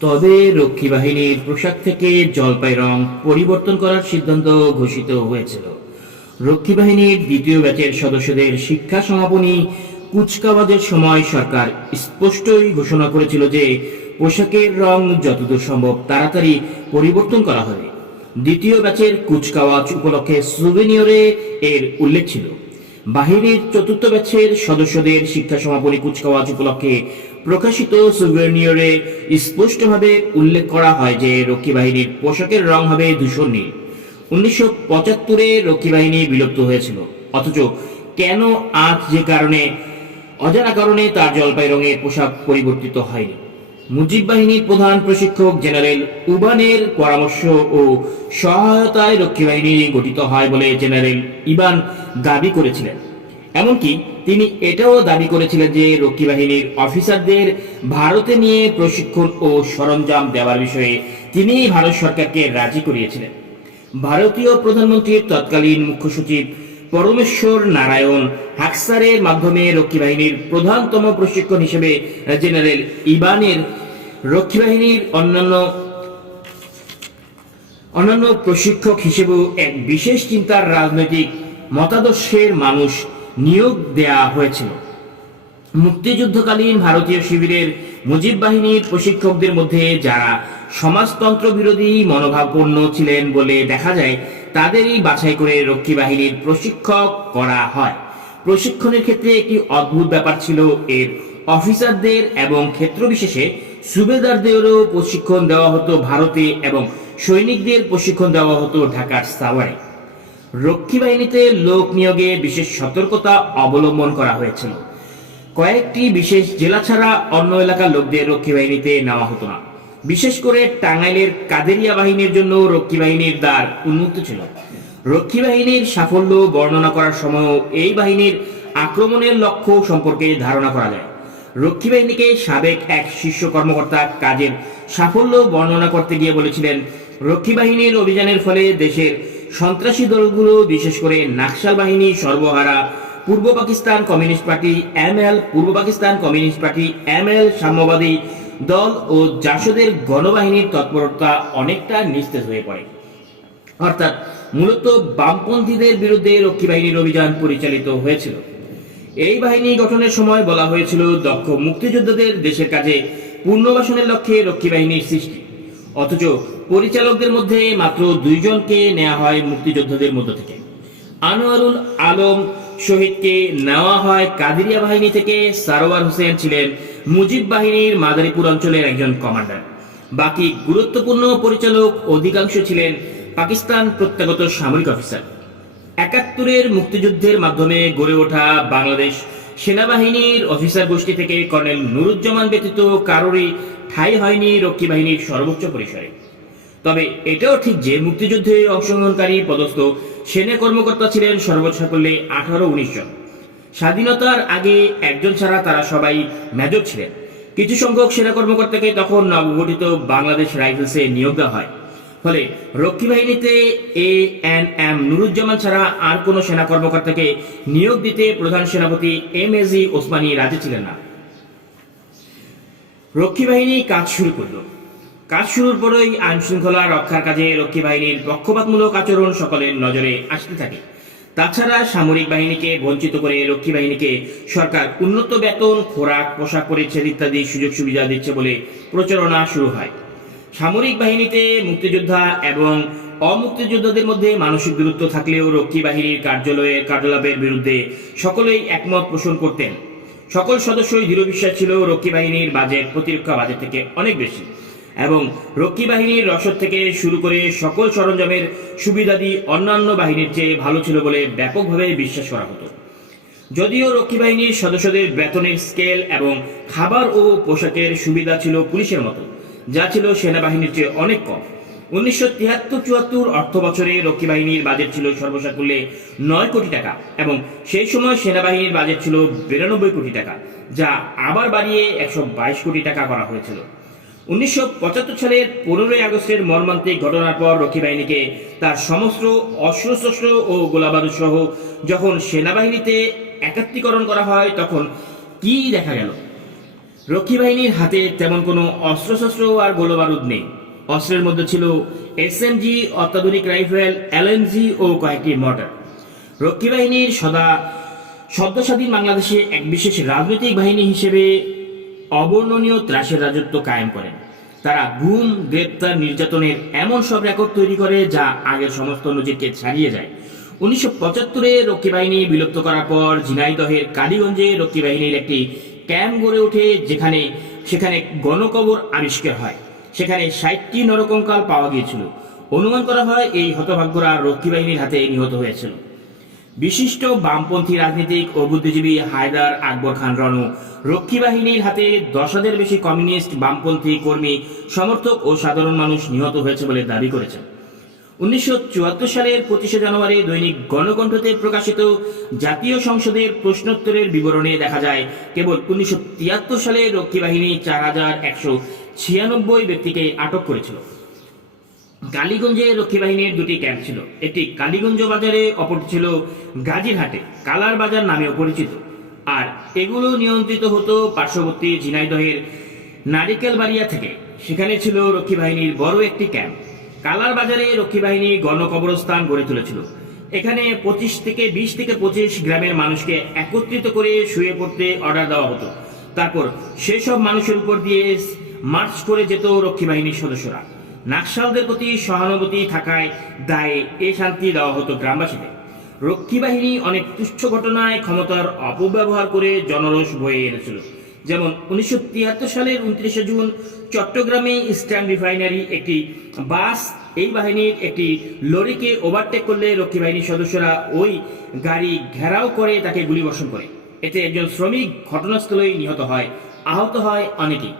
তবে রক্ষী বাহিনীর পোশাক থেকে জলপাই রং পরিবর্তন করার সিদ্ধান্ত ঘোষিত হয়েছিল। রক্ষী বাহিনীর দ্বিতীয় ব্যাচের সদস্যদের শিক্ষা সমাপনী কুচকাওয়াজের সময় সরকার স্পষ্টই ঘোষণা করেছিল যে পোশাকের রং যতদূর সম্ভব তাড়াতাড়ি পরিবর্তন করা হবে। দ্বিতীয় ব্যাচের কুচকাওয়াজ উপলক্ষে সুভেনিয়রে এর উল্লেখ ছিল। বাহিনীর চতুর্থ ব্যাচের সদস্যদের শিক্ষা সমাপনী কুচকাওয়াজ উপলক্ষে প্রকাশিত সুভেনিয়রে স্পষ্টভাবে উল্লেখ করা হয় যে রক্ষী বাহিনীর পোশাকের রং হবে ধূসর নীল। উনিশশো পঁচাত্তরে রক্ষী বাহিনী বিলুপ্ত হয়েছিল। অথচ কেন আজ যে কারণে, অজানা কারণে তার জলপাই রঙের পোশাক পরিবর্তিত হয়নি। মুজিব বাহিনীর প্রধান প্রশিক্ষক জেনারেল উবানের পরামর্শ ও সহায়তায় রক্ষী বাহিনী গঠিত হয় বলে জেনারেল ইবান দাবি করেছিলেন। এমনকি তিনি এটাও দাবি করেছিলেন যে রক্ষী বাহিনীর অফিসারদের ভারতে নিয়ে প্রশিক্ষণ ও সরঞ্জাম দেওয়ার বিষয়ে তিনি ভারত সরকারকে রাজি করিয়েছিলেন। ভারতীয় প্রধানমন্ত্রীর তৎকালীন মুখ্য সচিব পরমেশ্বর নারায়ণ হাকসারের মাধ্যমে রক্ষী বাহিনীর প্রধানতম প্রশিক্ষণ হিসেবে জেনারেল ইবানের রক্ষী বাহিনীর অন্যান্য অন্যান্য প্রশিক্ষক হিসেবেও এক বিশেষ চিন্তার রাজনৈতিক মতাদর্শের মানুষ নিয়োগ দেয়া হয়েছিল। মুক্তিযুদ্ধকালীন ভারতীয় শিবিরের মুজিব বাহিনীর প্রশিক্ষকদের মধ্যে যারা সমাজতন্ত্র বিরোধী মনোভাবপূর্ণ ছিলেন বলে দেখা যায়, তাদেরই বাছাই করে রক্ষী বাহিনীর প্রশিক্ষক করা হয়। প্রশিক্ষণের ক্ষেত্রে একটি অদ্ভুত ব্যাপার ছিল, এর অফিসারদের এবং ক্ষেত্র বিশেষে সুবেদারদেরও প্রশিক্ষণ দেওয়া হতো ভারতে এবং সৈনিকদের প্রশিক্ষণ দেওয়া হতো ঢাকার সাওয়ারে রক্ষী বাহিনীতে লোক নিয়োগে বিশেষ সতর্কতা অবলম্বন করা হয়েছিল। কয়েকটি বিশেষ জেলা ছাড়া অন্য এলাকার লোকদের রক্ষী বাহিনীতে নেওয়া হতো না। বিশেষ করে টাঙ্গাইলের কাদেরিয়া বাহিনীর জন্য রক্ষী বাহিনীর দ্বার উন্মুক্ত ছিল। রক্ষী বাহিনীর সাফল্য বর্ণনা করার সময়ও এই বাহিনীর আক্রমণের লক্ষ্য সম্পর্কে ধারণা করা যায়। রক্ষী বাহিনীকে সাবেক এক শীর্ষ কর্মকর্তা কাজের সাফল্য বর্ণনা করতে গিয়ে বলেছিলেন, রক্ষী বাহিনীর অভিযানের ফলে দেশের সন্ত্রাসী দলগুলো, বিশেষ করে নাকশাল বাহিনী, সর্বহারা, পূর্ব পাকিস্তান কমিউনিস্ট পার্টি এমএল পূর্ব পাকিস্তান কমিউনিস্ট পার্টি এমএল সাম্যবাদী দল ও জাসদের গণবাহিনীর তৎপরতা অনেকটা নিস্তেজ হয়ে পড়ে। অর্থাৎ মূলত বামপন্থীদের বিরুদ্ধে রক্ষী বাহিনীর অভিযান পরিচালিত হয়েছিল। এই বাহিনী গঠনের সময় বলা হয়েছিল, দক্ষ মুক্তিযোদ্ধাদের দেশের কাজে পুনর্বাসনের লক্ষ্যে রক্ষী বাহিনীর সৃষ্টি। অথচ পরিচালকদের মধ্যে মাত্র দুইজনকে নেওয়া হয় মুক্তিযোদ্ধাদের মধ্য থেকে। আনোয়ারুল আলম শহীদকে নেওয়া হয় কাদিরিয়া বাহিনী থেকে, সারোয়ার হোসেন ছিলেন মুজিব বাহিনীর মাদারীপুর অঞ্চলের একজন কমান্ডার। বাকি গুরুত্বপূর্ণ পরিচালক অধিকাংশ ছিলেন পাকিস্তান প্রত্যাগত সামরিক অফিসার। একাত্তরের মুক্তিযুদ্ধের মাধ্যমে গড়ে ওঠা বাংলাদেশ সেনাবাহিনীর অফিসার গোষ্ঠী থেকে কর্নেল নুরুজ্জামান ব্যতীত কারোরই ঠাঁই হয়নি রক্ষী বাহিনীর সর্বোচ্চ পরিসরে। তবে এটাও ঠিক যে মুক্তিযুদ্ধে অংশগ্রহণকারী পদস্থ সেনা কর্মকর্তা ছিলেন সর্বোচ্চ সাকল্যে আঠারো উনিশ জন। স্বাধীনতার আগে একজন ছাড়া তারা সবাই মেজর ছিলেন। কিছু সংখ্যক সেনা কর্মকর্তাকে তখন নবগঠিত বাংলাদেশ রাইফেলসে নিয়োগ দেওয়া হয়। ফলে রক্ষী বাহিনীতে এ এন এম নুরুজ্জামান ছাড়া আর কোনো সেনা কর্মকর্তাকে নিয়োগ দিতে প্রধান সেনাপতি এম এজি ওসমানী রাজি ছিলেন না। রক্ষী বাহিনী কাজ শুরু করল। কাজ শুরুর পরেই আইন শৃঙ্খলা রক্ষার কাজে রক্ষী বাহিনীর পক্ষপাতমূলক আচরণ সকলের নজরে আসতে থাকে। তাছাড়া সামরিক বাহিনীকে বঞ্চিত করে রক্ষী বাহিনীকে সরকার উন্নত বেতন, খোরাক, পোশাক পরিচ্ছেদ ইত্যাদি সুযোগ সুবিধা দিচ্ছে বলে প্রচারণা শুরু হয়। সামরিক বাহিনীতে মুক্তিযোদ্ধা এবং অমুক্তিযোদ্ধাদের মধ্যে মানসিক দূরত্ব থাকলেও রক্ষী বাহিনীর কার্যালয়ের কার্যকলাপের বিরুদ্ধে সকলেই একমত পোষণ করতেন। সকল সদস্যই দৃঢ় বিশ্বাস ছিল রক্ষী বাহিনীর বাজেট, প্রতিরক্ষা বাজেট থেকে অনেক বেশি। এবং রক্ষী বাহিনীর রসদ থেকে শুরু করে সকল সরঞ্জামের সুবিধাদি অন্যান্য বাহিনীর চেয়ে ভালো ছিল বলে ব্যাপকভাবে বিশ্বাস করা হতো। যদিও রক্ষী বাহিনীর সদস্যদের বেতনের স্কেল এবং খাবার ও পোশাকের সুবিধা ছিল পুলিশের মতো, যা ছিল সেনাবাহিনীর চেয়ে অনেক কম। উনিশশো তিয়াত্তর চুয়াত্তর অর্থ বছরে রক্ষী বাহিনীর বাজেট ছিল সর্বসাকুল্যে নয় কোটি টাকা এবং সেই সময় সেনাবাহিনীর বাজেট ছিল বিরানব্বই কোটি টাকা, যা আবার বাড়িয়ে একশো বাইশ কোটি টাকা করা হয়েছিল। উনিশশো পঁচাত্তর সালের পনেরোই আগস্টের মর্মান্তিক ঘটনার পর রক্ষী বাহিনীকে তার সমস্ত অস্ত্রশস্ত্র ও গোলাবারুদ সহ যখন সেনাবাহিনীতে একাত্মীকরণ করা হয়, তখন কি দেখা গেল? রক্ষী বাহিনীর হাতে তেমন কোনো অস্ত্রশস্ত্র আর গোলবারুদ নেই। অস্ত্রের মধ্যে ছিল এসএমজি অত্যাধুনিক রাইফেল এলএমজি ও কয়েকটি মর্টার। রক্ষী বাহিনীর সদা সদ্যস্বাধীন বাংলাদেশে এক বিশেষ রাজনৈতিক বাহিনী হিসেবে অবর্ণনীয় ত্রাসের রাজত্ব কায়েম করেন। তারা গুম, গ্রেপ্তার, নির্যাতনের এমন সব রেকর্ড তৈরি করে যা আগের সমস্ত নজিরকে ছাড়িয়ে যায়। উনিশশো পঁচাত্তরে রক্ষী বাহিনী বিলুপ্ত করার পর ঝিনাইদহের কালীগঞ্জে রক্ষী বাহিনীর একটি ক্যাম্প গড়ে ওঠে যেখানে সেখানে গণকবর আবিষ্কার হয়। সেখানে ষাটটি নরকঙ্কাল পাওয়া গিয়েছিল। অনুমান করা হয় এই হতভাগ্যরা রক্ষী বাহিনীর হাতে নিহত হয়েছিল। বিশিষ্ট বামপন্থী রাজনীতিক ও বুদ্ধিজীবী হায়দার আকবর খান রনু। রক্ষী বাহিনীর হাতে দশ হাজার বেশি কমিউনিস্ট বামপন্থী কর্মী, সমর্থক ও সাধারণ মানুষ নিহত হয়েছে বলে দাবি করেছেন। উনিশশো চুয়াত্তর সালের পঁচিশে জানুয়ারি দৈনিক গণকণ্ঠতে প্রকাশিত জাতীয় সংসদের প্রশ্নোত্তরের বিবরণে দেখা যায়, কেবল উনিশশো তিয়াত্তর সালে রক্ষী বাহিনী চার হাজার একশো ছিয়ানব্বই ব্যক্তিকে আটক করেছিল। কালীগঞ্জে রক্ষী বাহিনীর দুটি ক্যাম্প ছিল। একটি কালীগঞ্জ বাজারে অপরটি ছিল গাজীরহাটে, কালার বাজার নামেও পরিচিত। আর এগুলো নিয়ন্ত্রিত হতো পার্শ্ববর্তী ঝিনাইদহের নারিকেল বাড়িয়া থেকে। সেখানে ছিল রক্ষী বাহিনীর বড় একটি ক্যাম্প। কালার বাজারে রক্ষী বাহিনী গণকবরস্থান গড়ে তুলেছিল। এখানে পঁচিশ থেকে বিশ থেকে পঁচিশ গ্রামের মানুষকে একত্রিত করে শুয়ে পড়তে অর্ডার দেওয়া হতো। তারপর সেসব মানুষের উপর দিয়ে মার্চ করে যেত রক্ষী বাহিনীর সদস্যরা। নাকশালদের প্রতি সহানুভূতি থাকায় দায়ে এ শান্তি দেওয়া হতো গ্রামবাসীদের। রক্ষী বাহিনী অনেক তুচ্ছ ঘটনায় ক্ষমতার অপব্যবহার করে জনরোষ বয়ে এনেছিল। যেমন উনিশশো তিয়াত্তর সালের উনত্রিশে জুন চট্টগ্রামে ইস্টার্ন রিফাইনারি একটি বাস এই বাহিনীর একটি লরিকে ওভারটেক করলে রক্ষী বাহিনীর সদস্যরা ওই গাড়ি ঘেরাও করে তাকে গুলিবর্ষণ করে। এতে একজন শ্রমিক ঘটনাস্থলেই নিহত হয়, আহত হয় অনেকেই।